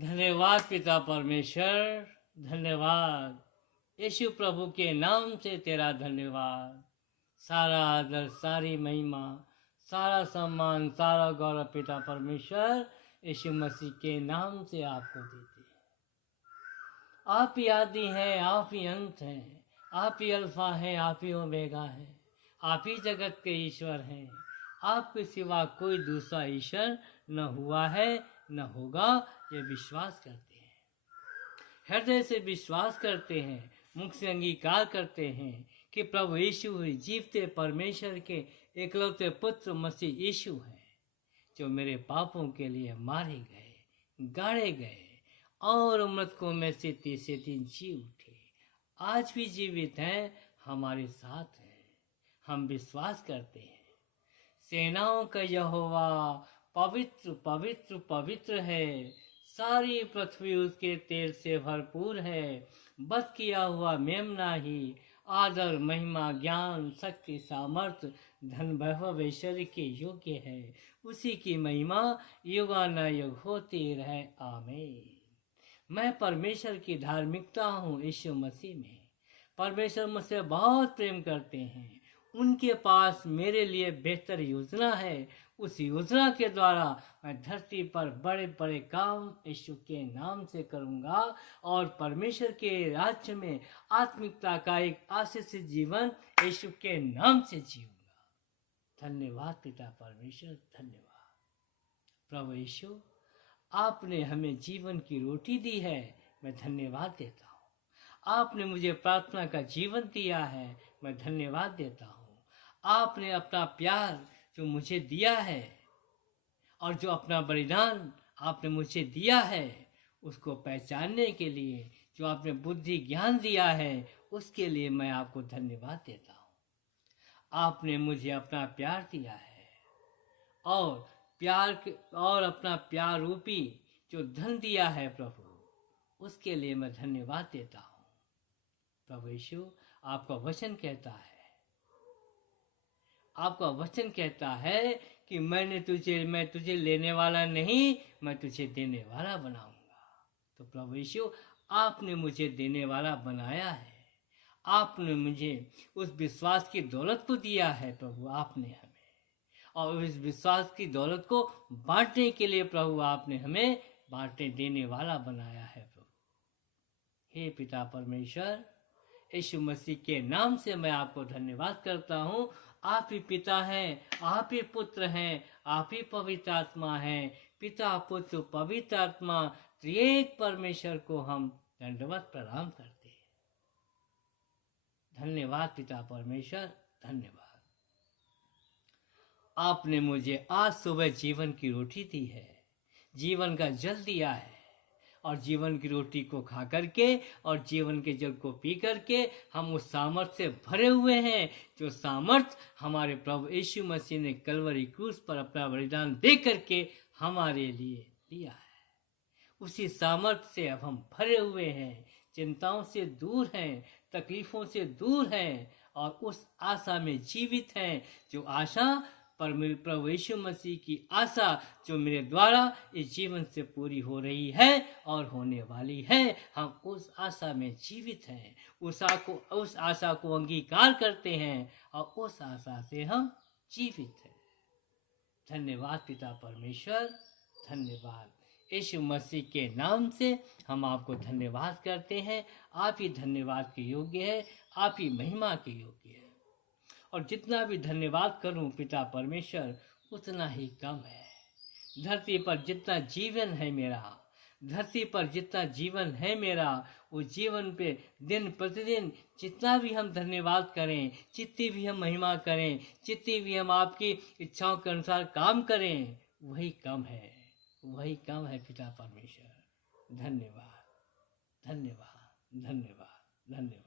धन्यवाद पिता परमेश्वर, धन्यवाद यीशु प्रभु के नाम से तेरा धन्यवाद। सारा आदर, सारी महिमा, सारा सम्मान, सारा गौरव पिता परमेश्वर यीशु मसीह के नाम से आपको देते हैं। आप ही आदि हैं, आप ही अंत हैं, आप ही अल्फा हैं, आप ही ओमेगा हैं, आप ही जगत के ईश्वर हैं। आपके सिवा कोई दूसरा ईश्वर न हुआ है न होगा, ये विश्वास करते हैं, हृदय से विश्वास करते हैं, मुख से अंगीकार करते हैं कि प्रभु यीशु जीवते परमेश्वर के एकलौते पुत्र मसीह यीशु हैं, जो मेरे पापों के लिए मारे गए, गाड़े गए और मृतकों में से तीसरे दिन जी उठे, आज भी जीवित हैं, हमारे साथ हैं। हम विश्वास करते हैं सेनाओं का यहोवा पवित्र पवित्र पवित्र है, सारी पृथ्वी उसके तेज से भरपूर है। बस किया हुआ मेमना ही आदर महिमा ज्ञान शक्ति सामर्थ्य धन वैभव ऐश्वर्य के योग्य है। उसी की महिमा युगानुयुग होती रहे, आमीन। मैं परमेश्वर की धार्मिकता हूँ यीशु मसीह में। परमेश्वर मुझसे बहुत प्रेम करते हैं, उनके पास मेरे लिए बेहतर योजना है। उस योजना के द्वारा मैं धरती पर बड़े बड़े काम यीशु के नाम से करूँगा और परमेश्वर के राज्य में आत्मिकता का एक आशीषित जीवन यीशु के नाम से जीऊँगा। धन्यवाद पिता परमेश्वर, धन्यवाद प्रभु यीशु, आपने हमें जीवन की रोटी दी है, मैं धन्यवाद देता हूँ। आपने मुझे प्रार्थना का जीवन दिया है, मैं धन्यवाद देता हूँ। आपने अपना प्यार जो मुझे दिया है और जो अपना बलिदान आपने मुझे दिया है, उसको पहचानने के लिए जो आपने बुद्धि ज्ञान दिया है, उसके लिए मैं आपको धन्यवाद देता हूँ। आपने मुझे अपना प्यार दिया है और अपना प्यार रूपी जो धन दिया है प्रभु, उसके लिए मैं धन्यवाद देता हूँ। प्रभु यीशु, आपका वचन कहता है कि मैं तुझे लेने वाला नहीं, मैं तुझे देने वाला बनाऊंगा। तो प्रभु यीशु, आपने मुझे देने वाला बनाया है। आपने मुझे उस विश्वास की दौलत को दिया है प्रभु, आपने हमें, और इस विश्वास की दौलत को बांटने के लिए प्रभु आपने हमें बांटने देने वाला बनाया है प्रभु। हे पिता परमेश्वर, यीशु मसीह के नाम से मैं आपको धन्यवाद करता हूँ। आप ही पिता हैं, आप ही पुत्र हैं, आप ही पवित्र आत्मा हैं। पिता पुत्र पवित्र आत्मा त्रिएक परमेश्वर को हम दंडवत प्रणाम करते हैं। धन्यवाद पिता परमेश्वर, धन्यवाद। आपने मुझे आज सुबह जीवन की रोटी दी है, जीवन का जल दिया है, और जीवन की रोटी को खा करके और जीवन के जल को पी करके हम उस सामर्थ से भरे हुए हैं, जो सामर्थ हमारे प्रभु यीशु मसीह ने कलवरी क्रूस पर अपना बलिदान दे करके हमारे लिए दिया है। उसी सामर्थ से अब हम भरे हुए हैं, चिंताओं से दूर हैं, तकलीफों से दूर हैं, और उस आशा में जीवित हैं, जो आशा प्रभु यीशु मसीह की आशा जो मेरे द्वारा इस जीवन से पूरी हो रही है और होने वाली है। हम उस आशा में जीवित हैं, उस आशा को अंगीकार करते हैं और उस आशा से हम जीवित हैं। धन्यवाद पिता परमेश्वर, धन्यवाद। यीशु मसीह के नाम से हम आपको धन्यवाद करते हैं। आप ही धन्यवाद के योग्य है, आप ही महिमा के योग्य है, और जितना भी धन्यवाद करूं पिता परमेश्वर, उतना ही कम है। धरती पर जितना जीवन है मेरा, वो जीवन पे दिन प्रतिदिन जितना भी हम धन्यवाद करें, जितनी भी हम महिमा करें, जितनी भी हम आपकी इच्छाओं के अनुसार काम करें, वही कम है पिता परमेश्वर। धन्यवाद धन्यवाद धन्यवाद धन्यवाद।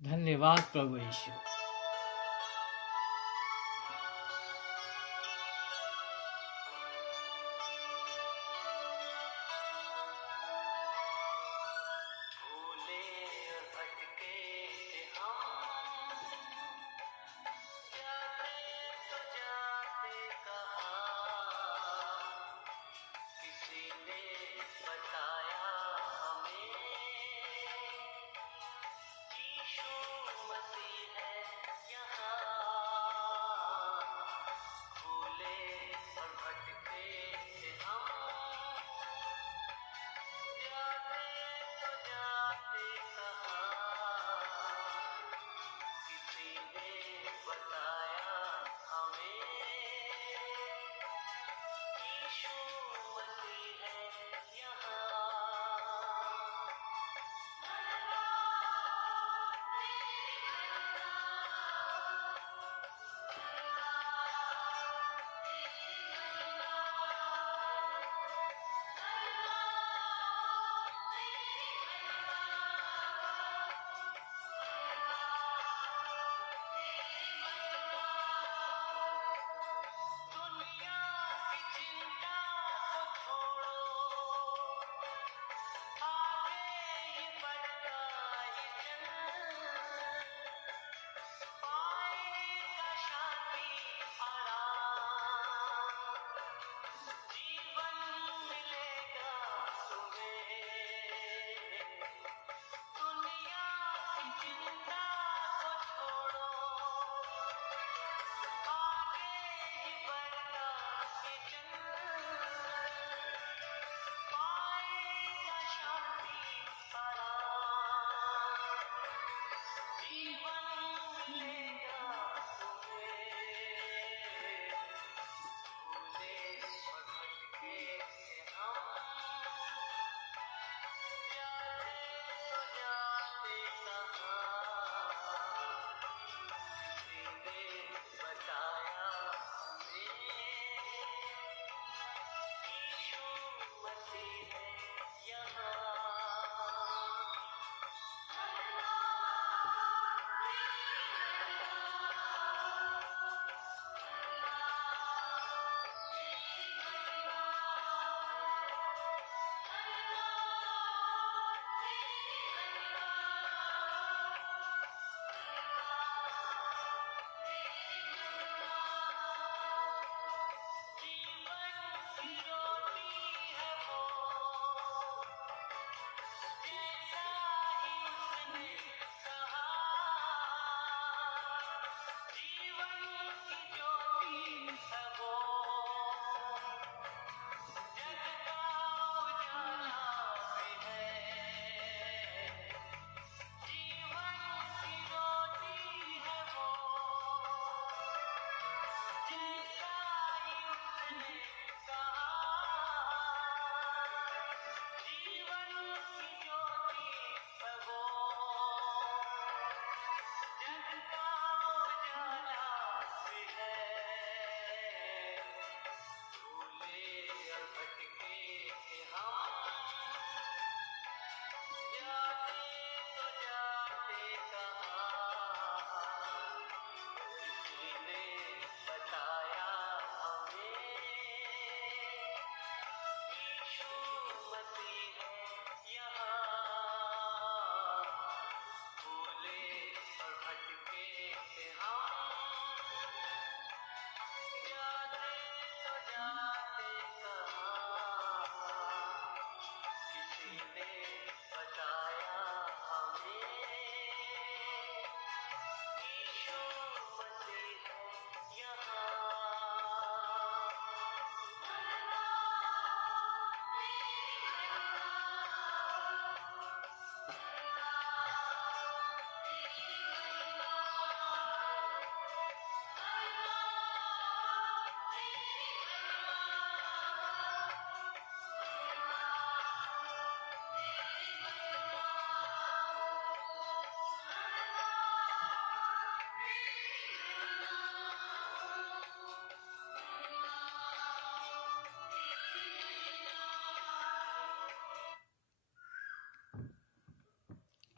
धन्यवाद प्रभु यीशु।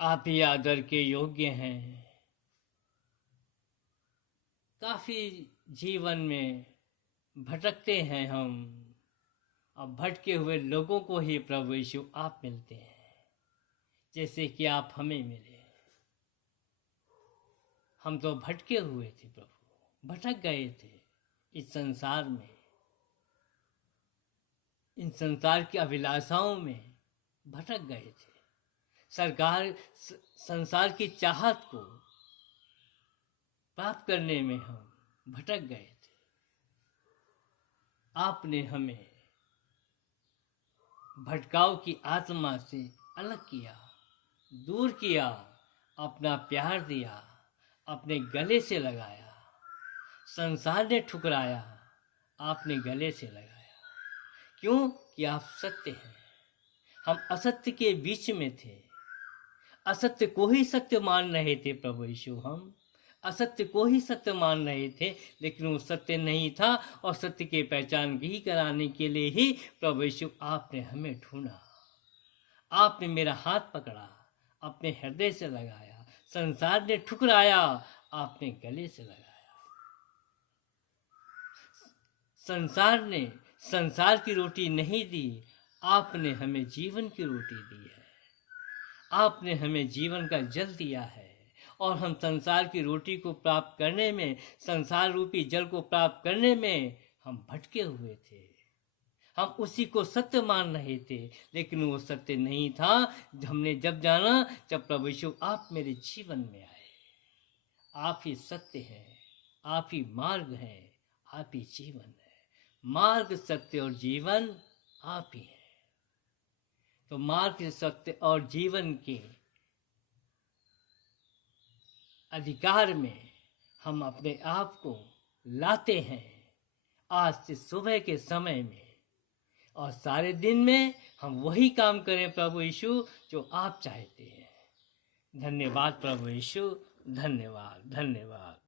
आप ही आदर के योग्य हैं। काफी जीवन में भटकते हैं हम, अब भटके हुए लोगों को ही प्रभु यीशु आप मिलते हैं, जैसे कि आप हमें मिले। हम तो भटके हुए थे प्रभु, भटक गए थे इस संसार में, इन संसार की अभिलाषाओं में भटक गए थे। संसार की चाहत को प्राप्त करने में हम भटक गए थे। आपने हमें भटकाव की आत्मा से अलग किया, दूर किया, अपना प्यार दिया, अपने गले से लगाया। संसार ने ठुकराया, आपने गले से लगाया। क्यों? कि आप सत्य हैं। हम असत्य के बीच में थे, असत्य को ही सत्य मान रहे थे प्रभु यीशु। हम असत्य को ही सत्य मान रहे थे, लेकिन वो सत्य नहीं था, और सत्य की पहचान ही कराने के लिए ही प्रभु यीशु आपने हमें ढूंढा। आपने मेरा हाथ पकड़ा, अपने हृदय से लगाया। संसार ने ठुकराया, आपने गले से लगाया। संसार ने संसार की रोटी नहीं दी, आपने हमें जीवन की रोटी दी है। आपने हमें जीवन का जल दिया है, और हम संसार की रोटी को प्राप्त करने में, संसार रूपी जल को प्राप्त करने में हम भटके हुए थे। हम उसी को सत्य मान रहे थे, लेकिन वो सत्य नहीं था। हमने जब जाना, जब प्रभु यीशु आप मेरे जीवन में आए। आप ही सत्य हैं, आप ही मार्ग हैं, आप ही जीवन है। मार्ग, सत्य और जीवन आप ही हैं। तो मार्ग, सत्य और जीवन के अधिकार में हम अपने आप को लाते हैं, आज से सुबह के समय में, और सारे दिन में हम वही काम करें प्रभु यीशु जो आप चाहते हैं। धन्यवाद प्रभु यीशु, धन्यवाद, धन्यवाद।